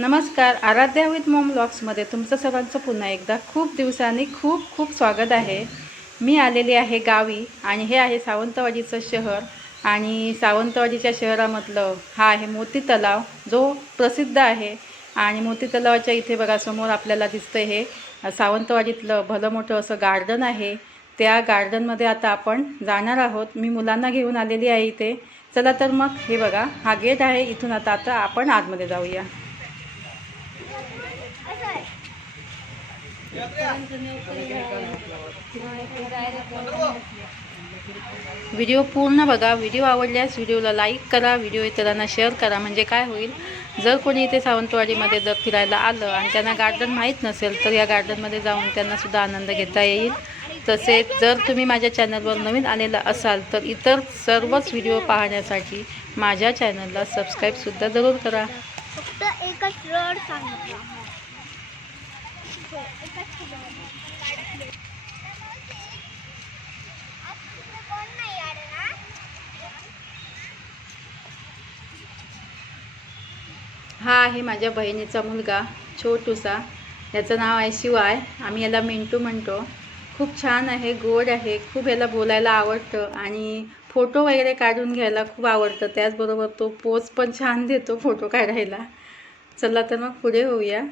नमस्कार Aaradhya with Maugham ब्लॉग्समध्ये तुमचं सर्वांचं पुन्हा एकदा खूप दिवसांनी खूप खूप स्वागत आहे. मी आलेली आहे गावी आणि हे आहे सावंतवाडीचं शहर आणि सावंतवाडीच्या शहरामधलं हा आहे मोती तलाव जो प्रसिद्ध आहे. आणि मोती तलावाच्या इथे बघा समोर आपल्याला दिसतं हे सावंतवाडीतलं भलं मोठं असं गार्डन आहे. त्या गार्डनमध्ये आता आपण जाणार आहोत. मी मुलांना घेऊन आलेली आहे इथे. चला तर मग हे बघा हा गेट आहे. इथून आता आता आपण आतमध्ये जाऊया. व्हिडिओ पूर्ण बघा. व्हिडिओ आवडल्यास व्हिडिओला लाईक करा. व्हिडिओ इतरांना शेअर करा. म्हणजे काय होईल? जर कोणी इथे सावंतवाडीमध्ये जर फिरायला आलं आणि त्यांना गार्डन माहीत नसेल तर या गार्डनमध्ये जाऊन त्यांनासुद्धा आनंद घेता येईल. तसेच जर तुम्ही माझ्या चॅनलवर नवीन आलेला असाल तर इतर सर्वच व्हिडिओ पाहण्यासाठी माझ्या चॅनलला सबस्क्राईबसुद्धा जरूर करा. फक्त एकच हा आहे माझ्या बहिणीचा मुलगा छोटूसा. याचं नाव आहे शिवाय. आम्ही याला मिंटू म्हणतो. खूप छान आहे गोड आहे. खूप याला बोलायला आवडतं आणि फोटो वगैरे काढून घ्यायला खूप आवडतं. त्याचबरोबर तो पोज पण छान देतो फोटो काढायला. चला तर मग पुढे होऊया.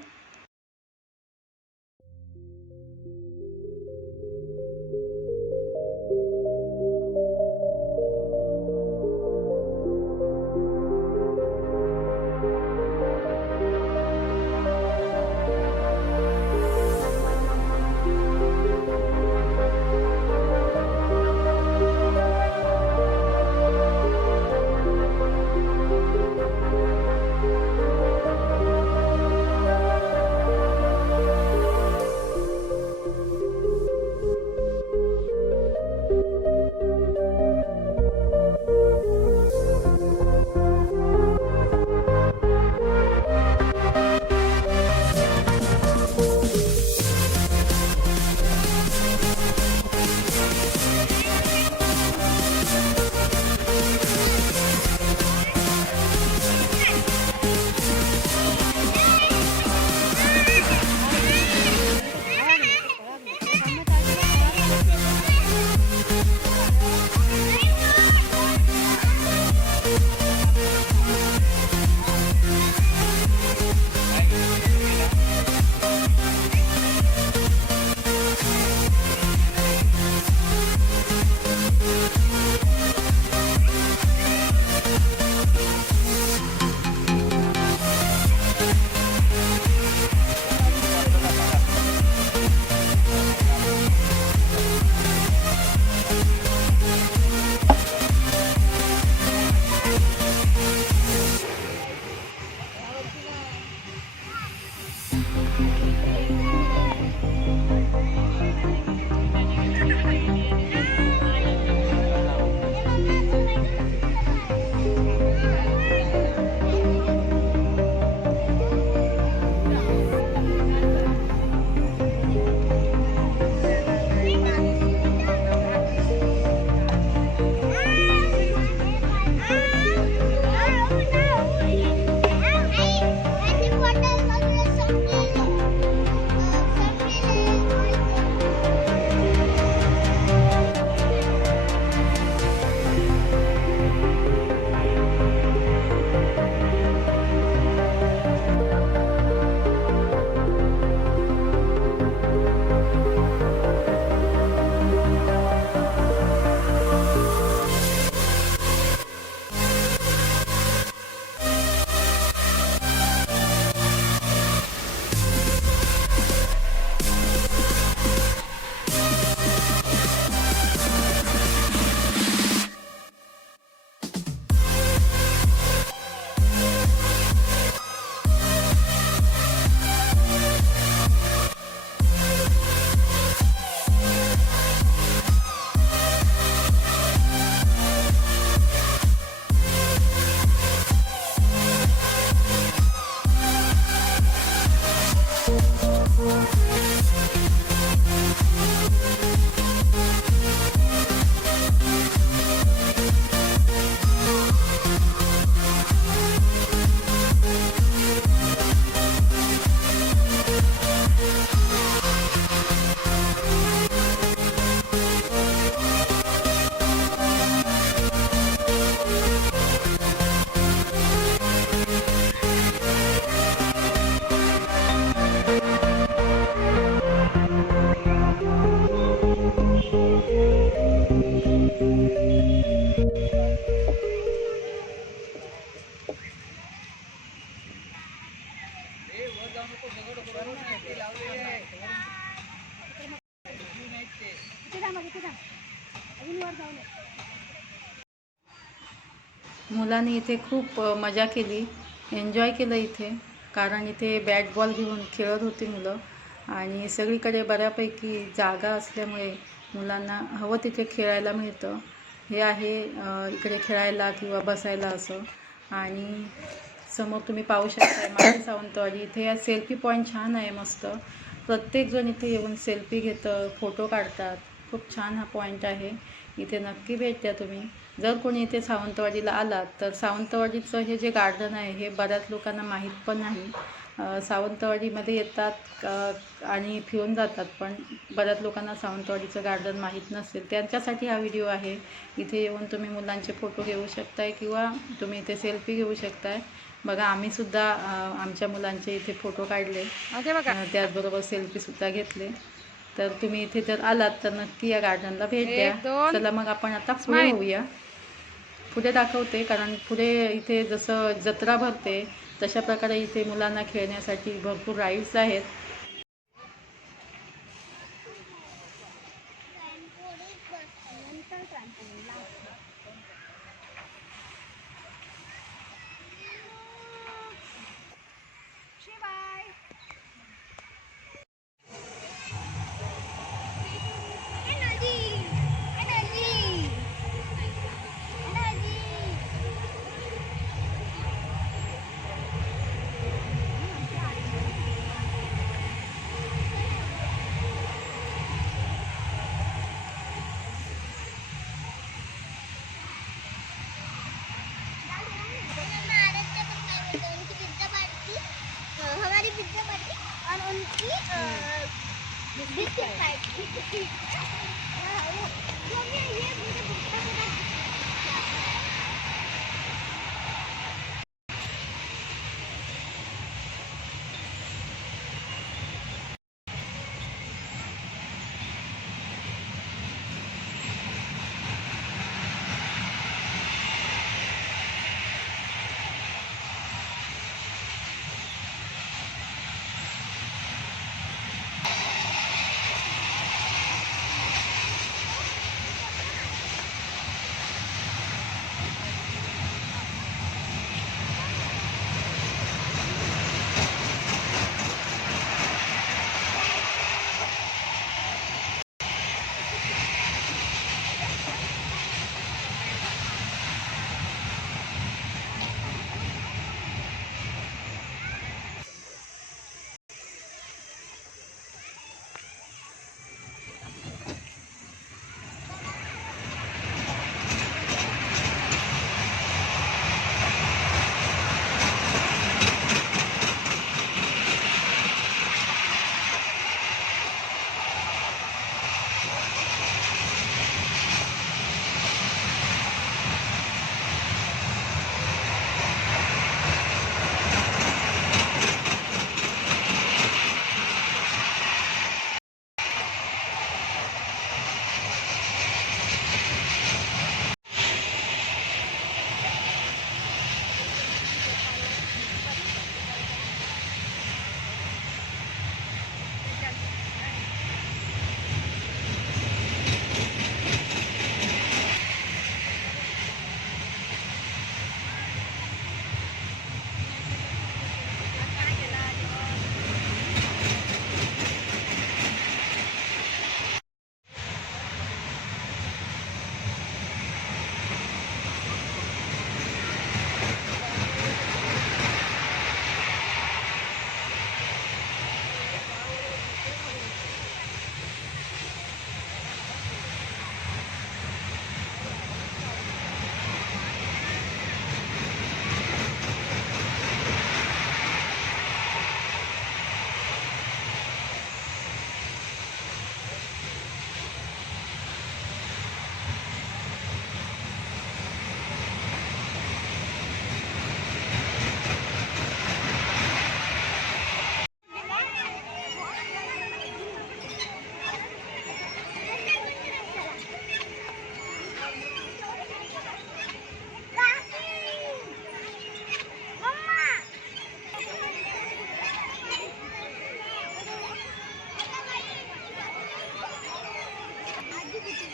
मुलांनी इथे खूप मजा केली. एन्जॉय केलं इथे. कारण इथे बॅट बॉल घेऊन खेळत होती मुलं. आणि सगळीकडे बऱ्यापैकी जागा असल्यामुळे मुलांना हवं तिथे खेळायला मिळतं. हे आहे इकडे खेळायला किंवा बसायला असं. आणि समोर तुम्ही पाहू शकता माझे सावंतवाडी इथे या सेल्फी पॉईंट छान आहे मस्त. प्रत्येकजण इथे येऊन सेल्फी घेतं फोटो काढतात. खूप छान हा पॉईंट आहे. इथे नक्की भेट द्या तुम्ही. जर कोणी इथे सावंतवाडीला आलात तर सावंतवाडीचं हे जे गार्डन आहे हे बऱ्याच लोकांना माहीत पण नाही. सावंतवाडीमध्ये येतात आणि फिरून जातात पण बऱ्याच लोकांना सावंतवाडीचं गार्डन माहीत नसेल. त्यांच्यासाठी हा व्हिडिओ आहे. इथे येऊन तुम्ही मुलांचे फोटो घेऊ शकताय किंवा तुम्ही इथे सेल्फी घेऊ शकताय. बघा आम्हीसुद्धा आमच्या मुलांचे इथे फोटो काढले. त्याचबरोबर सेल्फीसुद्धा घेतले. तर तुम्ही इथे जर आलात तर नक्की या गार्डनला भेट द्या. चला मग आपण आता पुढे होऊया पुढे दाखवते कारण पुढे इथे जसं जत्रा भरते तशा प्रकारे इथे मुलांना खेळण्यासाठी भरपूर राईड्स आहेत. Thank you.